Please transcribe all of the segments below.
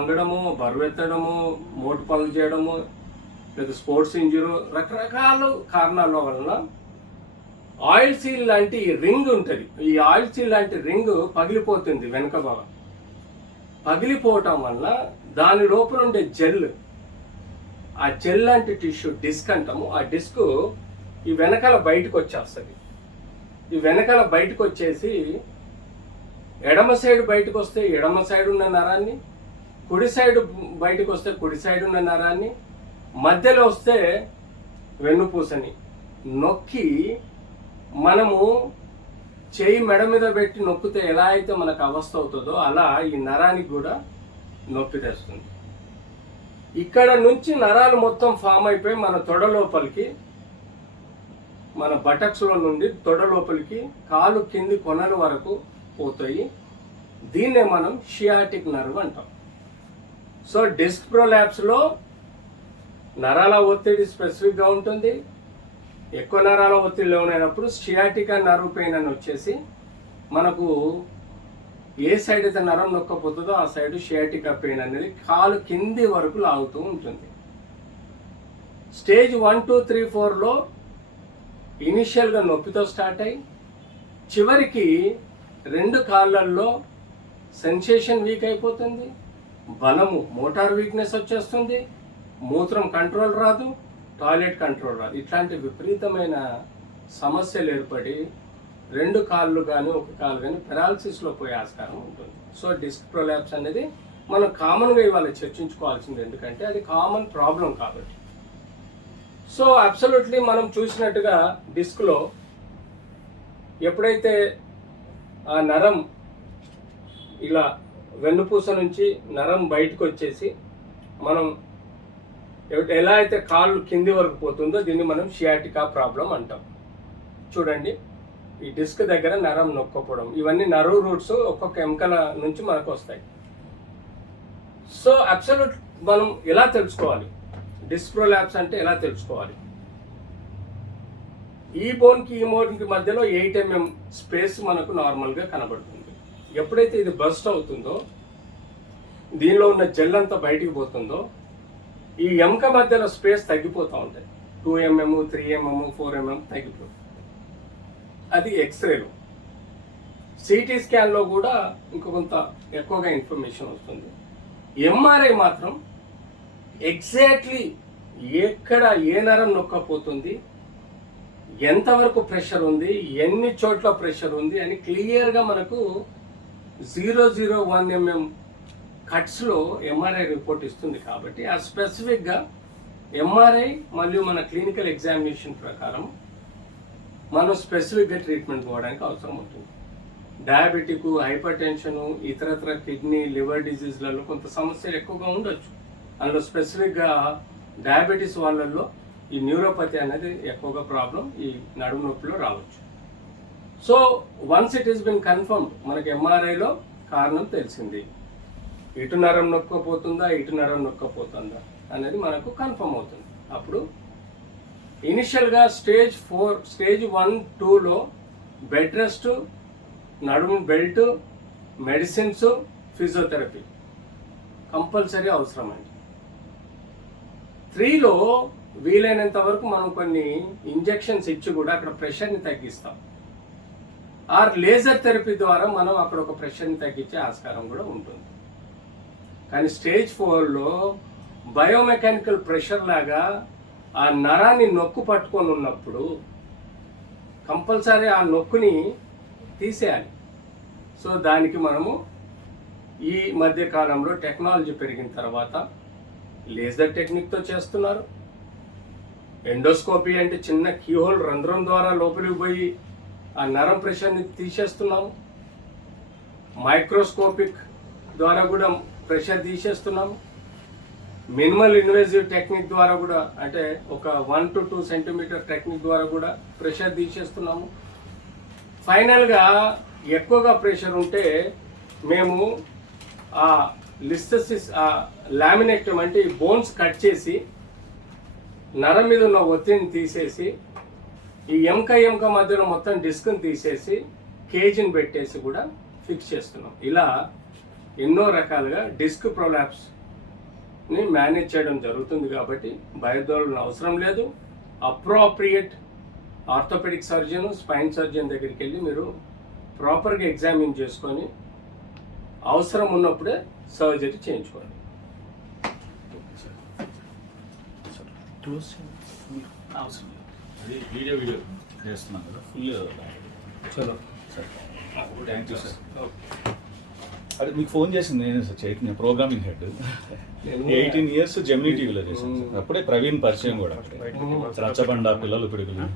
వంగడము, బరువెత్తడము, మోటు పనులు చేయడము, లేదా స్పోర్ట్స్ ఇంజరీ, రకరకాల కారణాల వలన ఆయిల్ సీల్ లాంటి రింగ్ ఉంటుంది. ఈ ఆయిల్ సీల్ లాంటి రింగ్ పగిలిపోతుంది వెనక భాగం. పగిలిపోవటం వల్ల దాని లోపల ఉండే జెల్, ఆ జెల్ లాంటి టిష్యూ డిస్క్ అంటాము, ఆ డిస్క్ ఈ వెనకాల బయటకు వచ్చేస్తుంది. ఈ వెనకాల బయటకు వచ్చేసి ఎడమ సైడ్ బయటకు వస్తే ఎడమ సైడ్ ఉన్న నరాన్ని, కుడి సైడ్ బయటకు వస్తే కుడి సైడ్ ఉన్న నరాన్ని, మధ్యలో వస్తే వెన్నుపూసని నొక్కి మనము చేయి మెడ మీద పెట్టి నొక్కితే ఎలా అయితే మనకు అవస్థ అవుతుందో అలా ఈ నరానికి కూడా నొప్పి తెస్తుంది. ఇక్కడ నుంచి నరాలు మొత్తం ఫామ్ అయిపోయి మన తొడ లోపలికి, మన బటక్స్లో నుండి తొడ లోపలికి కాలు కింది కొనల వరకు పోతాయి. దీన్నే మనం షియాటిక్ నర్వ్ అంటాం. సో డిస్క్ ప్రొలాప్స్లో నరాల ఒత్తిడి స్పెసిఫిక్గా ఉంటుంది. ఎక్కువ నరాల ఒత్తిడి లోనైనప్పుడు షియాటికా నర్వ్ పెయిన్ అని వచ్చేసి మనకు ఏ సైడ్ అయితే నరం నొక్కపోతుందో ఆ సైడ్ షియాటికా పెయిన్ అనేది కాలు కింది వరకు లాగుతూ ఉంటుంది. స్టేజ్ 1, 2, 3, 4లో ఇనిషియల్గా నొప్పితో స్టార్ట్ అయ్యి చివరికి 2 కాళ్ళల్లో సెన్సేషన్ వీక్ అయిపోతుంది, బలము మోటార్ వీక్నెస్ వచ్చేస్తుంది, మూత్రం కంట్రోల్ రాదు, టాయిలెట్ కంట్రోల్ రాదు. ఇట్లాంటి విపరీతమైన సమస్యలు ఏర్పడి 2 కాళ్ళు కానీ 1 కాలు కానీ పెరాలసిస్లో పోయే ఆస్కారం ఉంటుంది. సో డిస్క్ ప్రొలాప్స్ అనేది మనం కామన్గా ఇవాళ చర్చించుకోవాల్సింది, ఎందుకంటే అది కామన్ ప్రాబ్లం కాబట్టి. సో అబ్సల్యూట్లీ మనం చూసినట్టుగా డిస్క్లో ఎప్పుడైతే ఆ నరం ఇలా వెన్నుపూస నుంచి నరం బయటకు వచ్చేసి మనం ఎలా అయితే కాళ్ళు కింది వరకు పోతుందో దీన్ని మనం షియాటికా ప్రాబ్లం అంటాం. చూడండి, ఈ డిస్క్ దగ్గర నరం నొక్కపోవడం, ఇవన్నీ నర్వ్ రూట్స్ ఒక్కొక్క ఎముకల నుంచి మనకు వస్తాయి. సో అబ్సల్యూట్ మనం ఎలా తెలుసుకోవాలి, డిస్క్ ప్రొలాప్స్ అంటే ఎలా తెలుసుకోవాలి? ఈ బోన్కి ఈ బోన్కి మధ్యలో 8 mm స్పేస్ మనకు నార్మల్గా కనబడుతుంది. ఎప్పుడైతే ఇది బస్ట్ అవుతుందో, దీనిలో ఉన్న జెల్ అంతా బయటికి పోతుందో, ఈ ఎముక మధ్యలో స్పేస్ తగ్గిపోతూ ఉంటాయి. 2 mm, 3 mm, 4 mm తగ్గిపోతుంది. అది ఎక్స్రేలో. సిటీ స్కాన్లో కూడా కొంత ఎక్కువగా ఇన్ఫర్మేషన్ వస్తుంది. ఎంఆర్ఐ మాత్రం ఎగ్జాక్ట్లీ ఎక్కడ ఏ నరం నొక్కపోతుంది, ఎంతవరకు ప్రెషర్ ఉంది, ఎన్ని చోట్ల ప్రెషర్ ఉంది అని క్లియర్గా మనకు 001 mm కట్స్లో ఎంఆర్ఐ రిపోర్ట్ ఇస్తుంది. కాబట్టి ఆ స్పెసిఫిక్గా ఎంఆర్ఐ మరియు మన క్లినికల్ ఎగ్జామినేషన్ ప్రకారం మనం స్పెసిఫిక్గా ట్రీట్మెంట్ పోవడానికి అవసరం ఉంటుంది. డయాబెటిక్, హైపర్ టెన్షను, ఇతరత్ర కిడ్నీ, లివర్ డిజీజ్లలో కొంత సమస్యలు ఎక్కువగా ఉండొచ్చు. అందులో స్పెసిఫిక్గా డయాబెటీస్ వాళ్ళల్లో ఈ న్యూరోపతి అనేది ఎక్కువగా ప్రాబ్లం ఈ నడుము నొప్పిలో రావచ్చు. So once it is been confirmed, మనకి ఎంఆర్ఐలో కారణం తెలిసింది, ఇటు నరం నొక్కపోతుందా ఇటు నరం నొక్కపోతుందా అనేది మనకు కన్ఫర్మ్ అవుతుంది. అప్పుడు ఇనిషియల్గా స్టేజ్ 1, 2లో బెడ్ రెస్ట్, నడుము బెల్ట్, మెడిసిన్స్, ఫిజియోథెరపీ కంపల్సరీ అవసరమండి. 3లో వీలైనంత వరకు మనం కొన్ని ఇంజెక్షన్స్ ఇచ్చి కూడా అక్కడ ప్రెషర్ని తగ్గిస్తాం. ఆర్ లేజర్ థెరపీ ద్వారా మనం అక్కడ ఒక ప్రెషర్ని తగ్గించే ఆస్కారం కూడా ఉంటుంది. కానీ స్టేజ్ 4లో బయోమెకానికల్ ప్రెషర్ లాగా ఆ నరాన్ని నొక్కు పట్టుకొని ఉన్నప్పుడు కంపల్సరీ ఆ నొక్కుని తీసేయాలి. సో దానికి మనము ఈ మధ్య కాలంలో టెక్నాలజీ పెరిగిన తర్వాత లేజర్ టెక్నిక్తో చేస్తున్నారు. ఎండోస్కోపీ అంటే చిన్న కీహోల్ రంధ్రం ద్వారా లోపలికి పోయి ఆ నరం ప్రెషర్ని తీసేస్తున్నాము. మైక్రోస్కోపిక్ ద్వారా కూడా ప్రెషర్ తీసేస్తున్నాము. మినిమల్ ఇన్వేజివ్ టెక్నిక్ ద్వారా కూడా, అంటే ఒక 1 to 2 సెంటీమీటర్ టెక్నిక్ ద్వారా కూడా ప్రెషర్ తీసేస్తున్నాము. ఫైనల్గా ఎక్కువగా ప్రెషర్ ఉంటే మేము ఆ లిస్థెసిస్, లామినెక్టమ్ అంటే ఈ బోన్స్ కట్ చేసి నరం మీద ఉన్న ఒత్తిడిని తీసేసి ఈ ఎముక మధ్యలో మొత్తం డిస్క్ని తీసేసి కేజీని పెట్టేసి కూడా ఫిక్స్ చేస్తున్నాం. ఇలా ఎన్నో రకాలుగా డిస్క్ ప్రొలాప్స్ని మేనేజ్ చేయడం జరుగుతుంది. కాబట్టి భయదోళన అవసరం లేదు. Appropriate orthopaedic surgeon, spine surgeon దగ్గరికి వెళ్ళి మీరు ప్రాపర్గా ఎగ్జామిన్ చేసుకొని అవసరం ఉన్నప్పుడే సర్జరీ చేయించుకోండి. అవసరం లేదు, అది వీడియో చేస్తున్నాం కదా ఫుల్. చలో సార్ థ్యాంక్ యూ సార్. అదే మీకు ఫోన్ చేసింది నేనే sir, Chaitanya programming head. 18 years Gemini టీవీలో చేశాను సార్. అప్పుడే ప్రవీణ్ పరిచయం కూడా రచ్చబండ పిల్లలు పిడుగులు.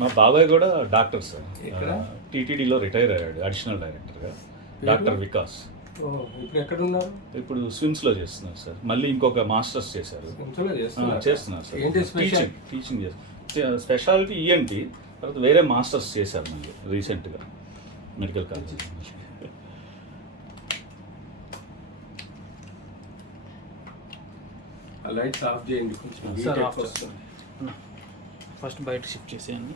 మా బాబాయ్ కూడా డాక్టర్ సార్, టీటీడీలో రిటైర్ అయ్యాడు అడిషనల్ డైరెక్టర్గా, డాక్టర్ వికాస్. ఇప్పుడు ఎక్కడ ఉన్నారు? ఇప్పుడు స్విమ్స్లో చేస్తున్నారు సార్. మళ్ళీ ఇంకొక మాస్టర్స్ చేశారు, చేస్తున్నారు సార్. టీచింగ్ చేస్తారు. స్పెషాలిటీ ఈఎన్టీ, తర్వాత వేరే మాస్టర్స్ చేశారు మళ్ళీ రీసెంట్గా మెడికల్ కాలేజ్. లైట్స్ ఆఫ్ చేయండి కొంచెం. ఫస్ట్ బయట షిఫ్ట్ చేసేయండి.